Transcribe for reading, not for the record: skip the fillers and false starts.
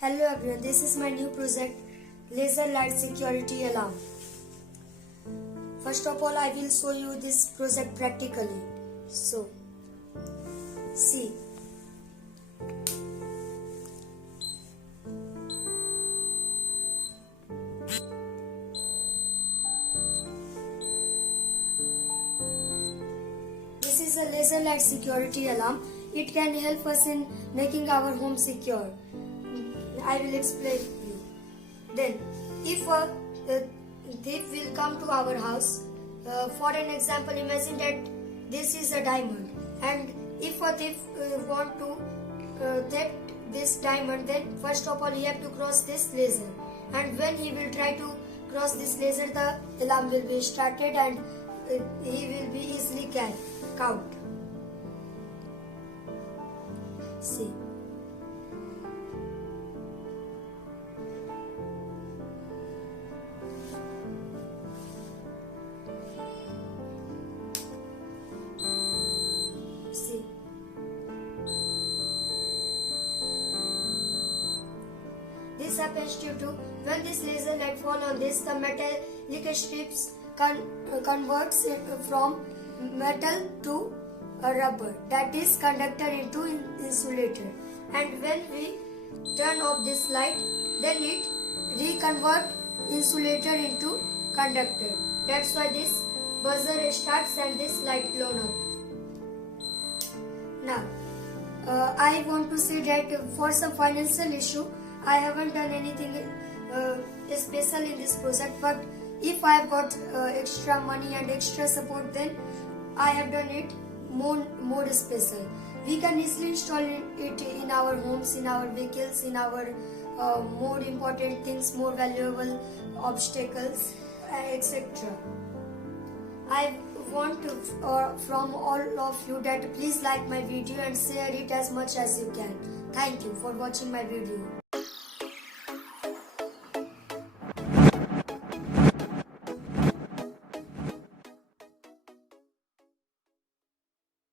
Hello everyone, this is my new project Laser Light Security Alarm. First of all, I will show you this project practically. So, see. This is a laser light security alarm. It can help us in making our home secure. I will explain you. Then, if a thief will come to our house, for an example, imagine that this is a diamond, and if a thief want to theft this diamond, then first of all he have to cross this laser, and when he will try to cross this laser, the alarm will be started and he will be easily caught. See. See. This happens due to when this laser light fall on this, the metallic strips converts it from metal to a rubber, that is conductor into insulator, and when we turn off this light, then it reconvert insulator into conductor. That's why this buzzer starts and this light blown up. Now, I want to say that for some financial issue, I haven't done anything special in this project, but if I have got extra money and extra support, then I have done it more special. We can easily install it in our homes, in our vehicles, in our more important things, more valuable obstacles, etc. I want to, from all of you, that please like my video and share it as much as you can. Thank you for watching my video.